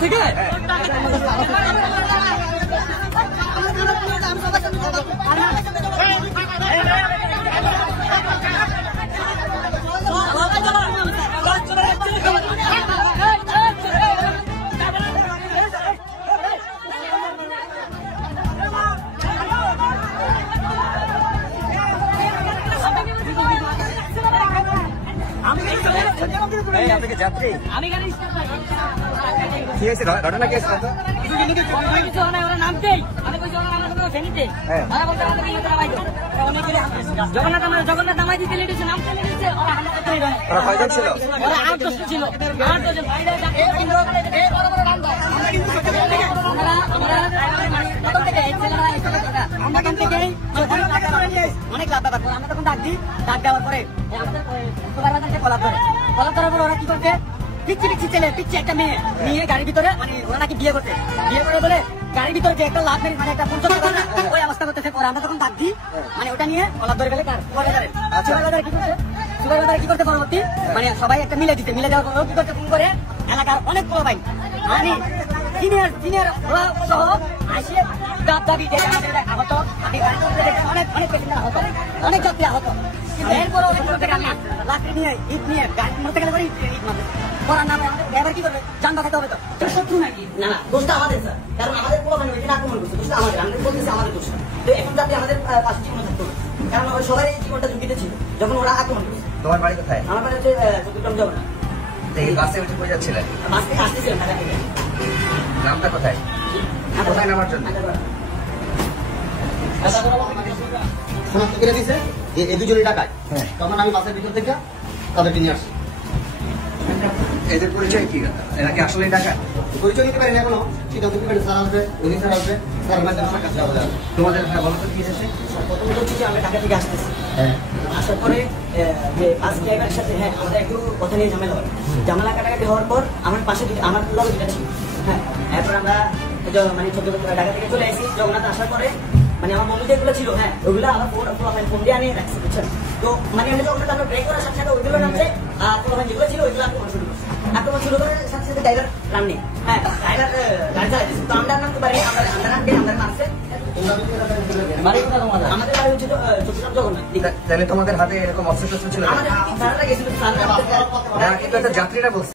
থেকে যাত্রী আমি কি হয়েছে ঘটনা কি হয়েছে ওরা নামতেই জগন্নাথ নামাই দিতে লেগেছে নামতে লেগেছে ওরা কয়জন ছিল ওরা 8-10 ছিল 8-10 অনেক লাভ ব্যাপার আমরা তখন ডাক দিই ডাক দেওয়ার পরে আমাদের কলাপ ধরার পর ওরা কি করছে পিচ্ছি একটা মেয়ে নিয়ে গাড়ির ভিতরে মানে ওরা নাকি বিয়ে করছে বলে গাড়ির ভিতরে যে একটা লাভ মেরে মানে একটা ওই অবস্থা করতেছে পরে আমরা তখন ডাক দিই মানে ওটা নিয়ে কলাপ ধরে গেলে সুপারভাইজার কি করতে পরবর্তী মানে সবাই একটা মিলে দেওয়ার পর কি করতে ফোন করে এলাকার অনেক বড় ভাই মানে সিনিয়র সহ আসিয়ে দাবি আহত অনেক পেশেন্ট আহত অনেক যাত্রী আহত এরপর লাকড়ি নিয়ে ইট নিয়ে গাড়ি মরতে গেলে করে ইট মারবে করার নামে আমাদের ড্রাইভার কি করবে যান বাঁচাতে হবে তো শত্রু নাকি না দোষটা আমাদের স্যার কারণ আমাদের পুরো মানে ওইখানে আক্রমণ করছে দোষটা আমাদের আমাদের বলতেছে আমাদের দোষ তো এখন যাতে আমাদের পাশে জীবন থাকতো কারণ সবাই এই জীবনটা ঝুঁকিতে ছিল যখন ওরা আক্রমণ করছে। তোমার বাড়ি কোথায়? আমার বাড়ি হচ্ছে চট্টগ্রাম যাবো না বাসে উঠে পড়ে যাচ্ছিলেন? বাস থেকে আসতেছিলাম ঢাকা থেকে। নামটা কোথায় কোথায় নামার জন্য শনাক্ত করে দিয়েছে যে এই দুজনই ডাকায় তখন আমি বাসের ভিতর থেকে তাদেরকে নিয়ে আসি। এদের পরিচয় কি এরা কি আসলে ডাকাত? পরিচয় নিতে পারি না এখনো সিদ্ধান্ত নিতে স্যার আসবে উনি স্যার আসবে স্যার মাধ্যমে কাছে যাওয়া যাবে। তোমাদের বলো তো কি হয়েছে? প্রথমত হচ্ছে আমরা ঢাকা থেকে আসতেছি আসার পরে যে বাস ড্রাইভারের সাথে আমাদের একটু কথা নিয়ে ঝামেলা কাটাকাটি হওয়ার পর আমার পাশে আমার লগে যেটা ছিল এরপর আমরা মানে ঢাকা থেকে চলে আসি জগন্নাথ আসার পরে মানে আমার বন্ধু যেগুলো ছিল ওইগুলো আমার ফোন দিয়ে আনিয়ে রাখছি বুঝছেন তো মানে যখন আমরা ব্রেক করার সাথে সাথে ওইগুলো নামছে যেগুলো ছিল ওইগুলো আক্রমণ শুরু করার সাথে সাথে ড্রাইভার নামনি ড্রাইভার গাড়ি চালাইতেছে তো আমরা নামতে পারি আমরা নামছে আমাদের বাড়ি হচ্ছে চট্টগ্রাম জগন্নাথ। তাহলে তোমাদের হাতে এরকম অস্ত্র ছিল? আমাদের কিন্তু একটা যাত্রীরা বলছে